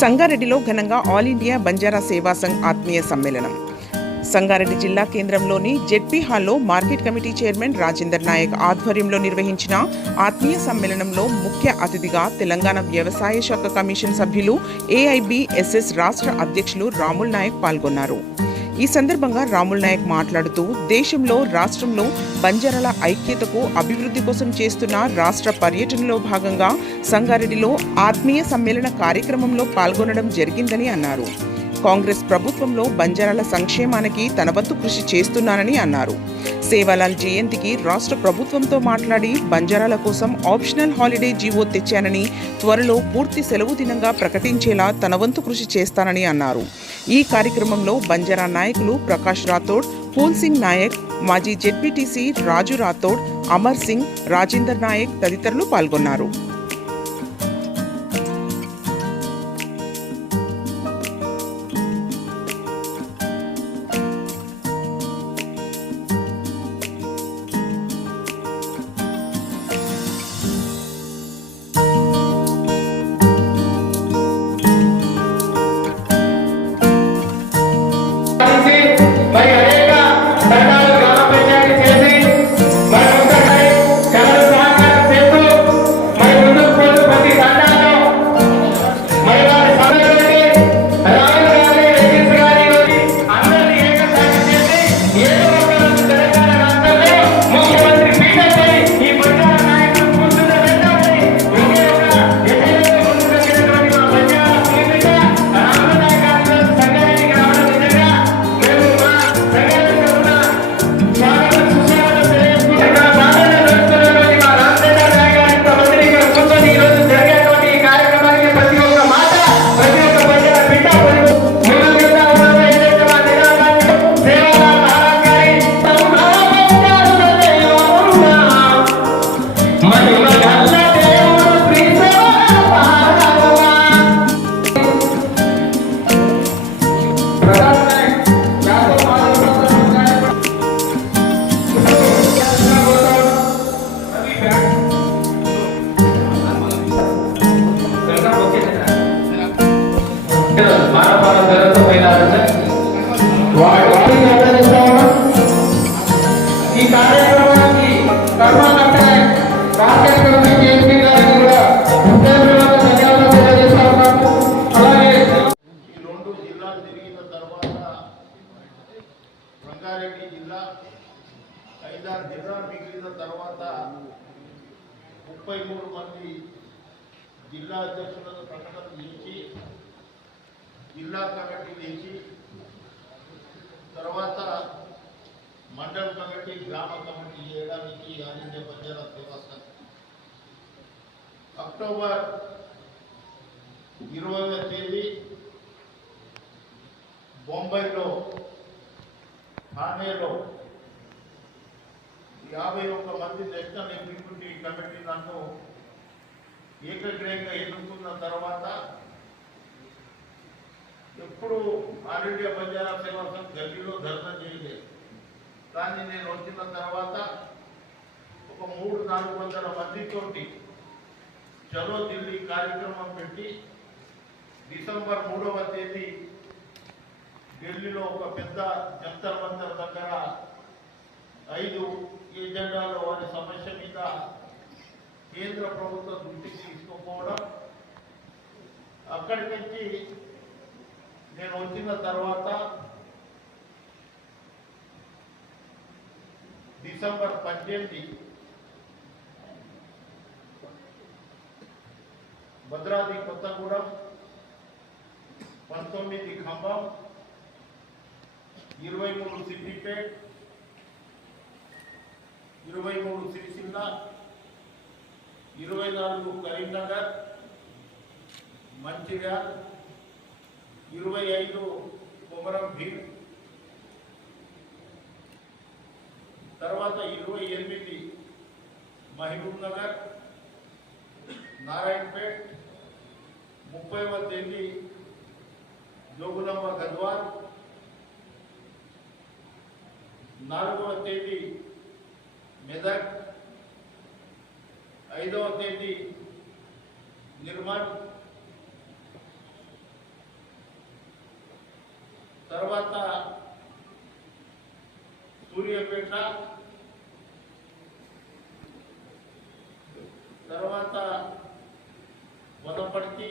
సంగారెడ్డిలో ఘనంగా all India Banjara సేవా సంఘ్ ఆత్మీయ సమ్మేళనం. సంగారెడ్డి జిల్లా కేంద్రంలోని జెడ్పీ హాల్లో market committee chairman Rajender Naik ఆధ్వర్యంలో నిర్వహించిన ఆత్మీయ సమ్మేళనంలో ముఖ్య అతిథిగా తెలంగాణ వ్యవసాయ శాఖ కమిషన్ సభ్యులు ఏఐబిఎస్ఎస్ రాష్ట్ర అధ్యక్షులు రాముల్ నాయక్ పాల్గొన్నారు. ఈ సందర్భంగా రాముల్ నాయక్ మాట్లాడుతూ దేశంలో రాష్ట్రంలో బంజారాల ఐక్యతకు అభివృద్ధి కోసం చేస్తున్న రాష్ట్ర పర్యటనలో భాగంగా సంగారెడ్డిలో ఆత్మీయ సమ్మేళన కార్యక్రమంలో పాల్గొనడం జరిగిందని అన్నారు. కాంగ్రెస్ ప్రభుత్వంలో బంజారాల సంక్షేమానికి తన వంతు కృషి చేస్తున్నానని అన్నారు. సేవాలాల్ జయంతికి రాష్ట్ర ప్రభుత్వంతో మాట్లాడి బంజారాల కోసం ఆప్షనల్ హాలిడే జీవో తెచ్చానని త్వరలో పూర్తి సెలవు దినంగా ప్రకటించేలా తన వంతు కృషి చేస్తానని అన్నారు. ఈ కార్యక్రమంలో బంజారా నాయకులు ప్రకాష్ రాథోడ్ పూల్ సింగ్ నాయక్ మాజీ జెడ్పీటీసీ రాజు రాథోడ్ అమర్ సింగ్ రాజేందర్ నాయక్ తదితరులు పాల్గొన్నారు. ఈ కార్యక్రమానికి కర్మకర్త కమిటీ జేపీ గారికి కూడా హృదయపూర్వక ధన్యవాదాలు తెలియజేస్తా ఉన్నాము అలాగే ఈ రెండు జిల్లాలు తిరిగిన తర్వాత రంగారెడ్డి జిల్లా ఐదారు జిల్లాలు మిగిలిన తర్వాత ముప్పై మూడు మంది జిల్లా అధ్యక్షులను ప్రకటన చేసి జిల్లా కమిటీ వేసి తర్వాత మండల కమిటీ గ్రామ కమిటీ చేయడానికి ఆల్ ఇండియా బంజారా అక్టోబర్ ఇరవైవ తేదీ బొంబాయిలో థానేలో యాభై ఒక్క మంది నేషనల్ ఎగ్జిక్యూటివ్ కమిటీ నన్ను ఏకగ్రహంగా ఎన్నుకున్న తర్వాత ఎప్పుడు ఆల్ ఇండియా బంజారా సేవా గల్లీలో ధర్నా చేయలేదు. కానీ నేను వచ్చిన తర్వాత ఒక మూడు నాలుగు వందల మందితోటి చలో ఢిల్లీ కార్యక్రమం పెట్టి డిసెంబర్ మూడవ తేదీ ఢిల్లీలో ఒక పెద్ద జంతర్ మంతర్ దగ్గర ఐదు ఎజెండాలో వారి సమస్య మీద కేంద్ర ప్రభుత్వ దృష్టికి తీసుకుపోవడం అక్కడి నుంచి నేను వచ్చిన తర్వాత డిసెంబర్ పద్దెనిమిది భద్రాద్రి కొత్తగూడెం పంతొమ్మిది ఖమ్మం ఇరవై మూడు సిద్దిపేట్ ఇరవై మూడు సిరిసిల్ల ఇరవై నాలుగు కరీంనగర్ మంచిర్యాల్ ఇరవై ఐదు కొమరం భీం తర్వాత ఇరవై ఎనిమిది మహబూబ్ నగర్ నారాయణపేట్ ముప్పై తేదీ జోగులమ్మ గద్వాల్ నాలుగవ తేదీ మెదక్ ఐదవ తేదీ నిర్మల్ తర్వాత సూర్యాపేట తర్వాత వనపర్తి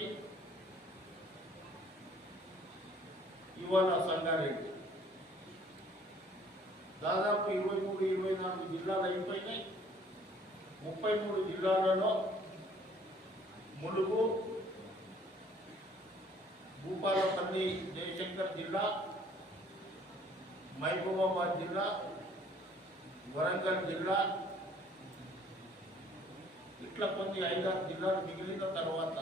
ఇవాళ సంగారెడ్డి. దాదాపు ఇరవై మూడు ఇరవై నాలుగు జిల్లాలు అయిపోయినాయి. ముప్పై మూడు జిల్లాలలో ములుగు భూపాలపల్లి జయశంకర్ జిల్లా మహబూబాబాద్ జిల్లా వరంగల్ జిల్లా ఇట్లా కొన్ని ఐదారు జిల్లాలు మిగిలిన తర్వాత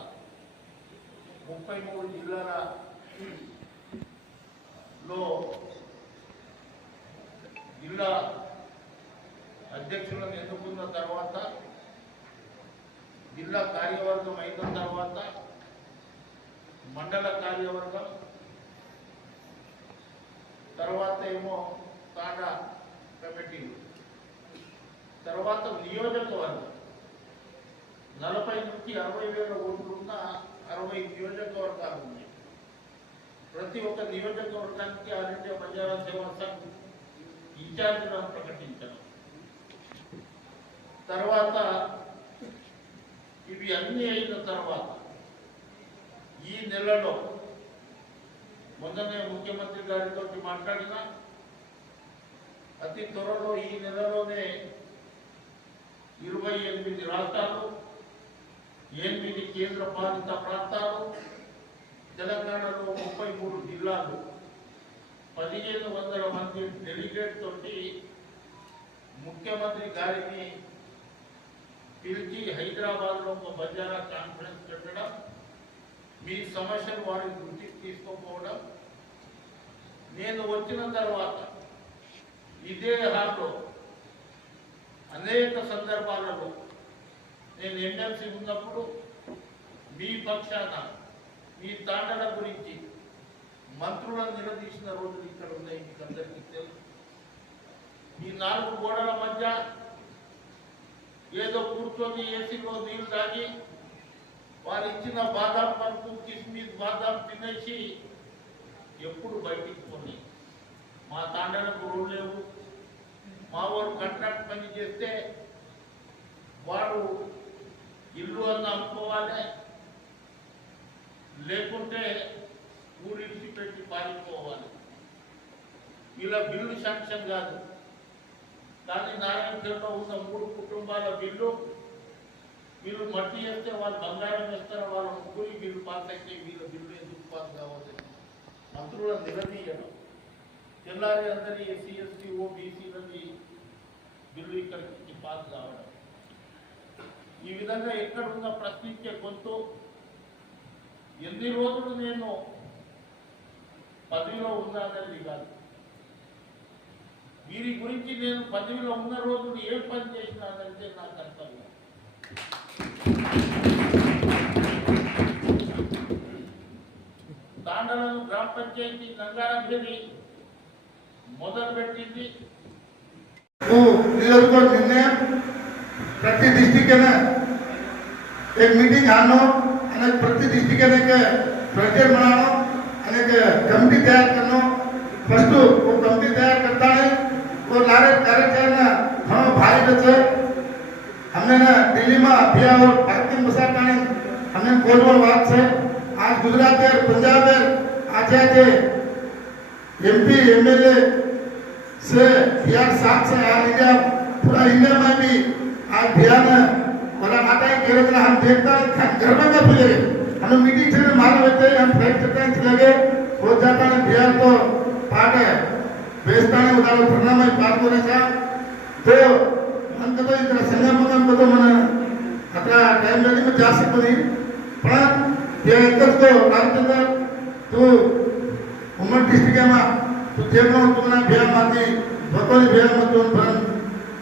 ముప్పై మూడు జిల్లాలలో జిల్లా అధ్యక్షులను ఎన్నుకున్న తర్వాత జిల్లా కార్యవర్గం అయిన తర్వాత మండల కార్యవర్గం తర్వాత ఏమో తాడా కమిటీలు తర్వాత నియోజకవర్గం. నలభై నుంచి అరవై వేల ఓట్లున్న అరవై నియోజకవర్గాలు ఉన్నాయి. ప్రతి ఒక్క నియోజకవర్గానికి ఆల్ ఇండియా బంజారా సేవా సంఘ్ ఇన్ఛార్జ్లను ప్రకటించడం తర్వాత ఇవి అన్ని అయిన తర్వాత ఈ నెలలో మొన్ననే ముఖ్యమంత్రి గారితో మాట్లాడిన అతి త్వరలో ఈ నెలలోనే ఇరవై ఎనిమిది రాష్ట్రాలు ఎనిమిది కేంద్ర పాలిత ప్రాంతాలు తెలంగాణలో ముప్పై మూడు జిల్లాలు పదిహేను వందల మంది డెలిగేట్ తోటి ముఖ్యమంత్రి గారిని పిలిచి హైదరాబాద్లో ఒక బంజారా కాన్ఫరెన్స్ పెట్టడం మీ సమస్యలు వారి గుర్తికి తీసుకోపోవడం. నేను వచ్చిన తర్వాత ఇదే హాల్లో అనేక సందర్భాలలో నేను ఎమ్మెల్సీ ఉన్నప్పుడు మీ పక్షాన మీ తాండల గురించి మంత్రులను నిలదీసిన రోజులు ఇక్కడ ఉన్నాయి మీకు అందరికీ తెలుసు. ఈ నాలుగు గోడల మధ్య ఏదో కూర్చొని ఏసీలో నీళ్ళు తాగి వారు ఇచ్చిన బాదాం పరుపు కిస్మిస్ బాదాం తినేసి ఎప్పుడు బయటికి పోయి మా తాండలకు రోడ్లు లేవు. మా వారు కాంట్రాక్ట్ పని చేస్తే వారు ఇల్లు అన్న అమ్ముకోవాలి. లేకుంటే ఊరిడిచి పెట్టి పారిపోవాలి. ఇలా బిల్లు శాంక్షన్ కాదు. కానీ నారాయణపేటలో ఉన్న మూడు కుటుంబాల బిల్లు వీళ్ళు మట్టి చేస్తే వాళ్ళు బంగారం ఇస్తారు వాళ్ళ ముగ్గురి బిల్లు పాస్ అయితే బిల్లు ఎందుకు పాస్ కావాలి? మంత్రులను నిలదీయడం తెల్లారి అందరి ఎస్సీ ఎస్టీ ఓబీసీలని బిల్లు ఇక్కడికి పాస్ కావడం. ఈ విధంగా ఎక్కడున్న ప్రశ్నించే గొంతు. ఎన్ని రోజులు నేను పదవిలో ఉన్నానని కాదు. వీరి గురించి నేను పదవిలో ఉన్న రోజులు ఏ పని చేసినానంటే నా కర్తవ్యం. ತಾಂಡಲದ ಗ್ರಾಮ ಪಂಚಾಯಿತಿ ಗಂಗಾರಾಭೇರಿ ಮೊದಲು ಬೆಟ್ಟಿದ್ದಿ ಎಲ್ಲರೂ ಕೂಡ ನಿನ್ನೆ ಪ್ರತಿ ಡಿಸ್ಟಿಕ್ನ એક મીટિંગ આનો અને પ્રતિ ડિસ્ટ્રિક્ટ એક પ્રોજેક્ટ બનાવવાનો અને એક કમિટી તૈયાર કરવાનો ફર્સ્ટ ઓ કમિટી તૈયાર કરતા હે તો લારે ત્યારે ઘણો ભાઈ છે बचे हमने ना दिल्ली में अभिया और भारतीय मुसाफानी हमने कोलवर बात से आज गुजरात है पंजाब है आज आज एमपी एमएलए से बिहार सात से आज इंडिया पूरा इंडिया में भी आज बिहार में बोला माता ही कह रहे हम देखता है घर में कब लगे हम मीटिंग से मालूम होते हम फ्लाइट करते हैं लगे हो जाता है बिहार तो पार्ट है बेचता है उधर प्रणा में पार्ट होने का तो ಜಾಸ್ತಿ પણ તું ઉમર ડિસ્ટ્રિક્ટમાં તું જે પણ તુમના ભેળ માંથી ભગવાન ભેળ મતું પણ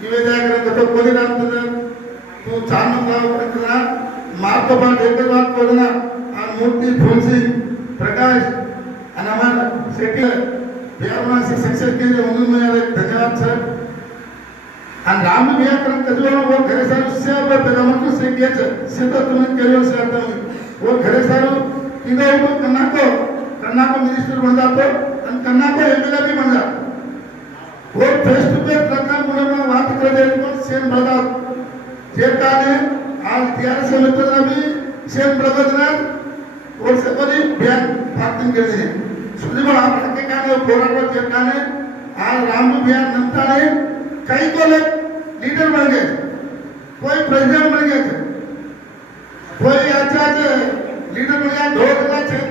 નિવેદન કરે કથો બોલી રાખતું તું ચાંદ કરતા મારતો પણ એક જ વાત બોલના આ મૂર્તિ ફૂલસિંહ પ્રકાશ અને અમારા શેઠી ભેળમાં શિક્ષક કે ઉમેદવાર ધન્યવાદ સર हाँ, राम व्याकरण कजोरम वो घरे सारू से वो पेगमन तो से किया छे से तो तुम करियो से आता हूँ। वो घरे सारू किदो को कन्ना को? कन्ना को मिनिस्टर बन जातो अन कन्ना को एमएलए भी बन जा वो फेस टू फेस तका मुले में बात कर दे को सेम बदल जे काने आज तैयार से मित्र भी सेम प्रगतना और सकोरी बैक फातिंग कर दे सुनिबा आपके काने वो को जे काने आज राम भी नंता है कई को ले लीडर बन गए कोई प्रेसिडेंट बन गए थे कोई अच्छा से लीडर बन गया दो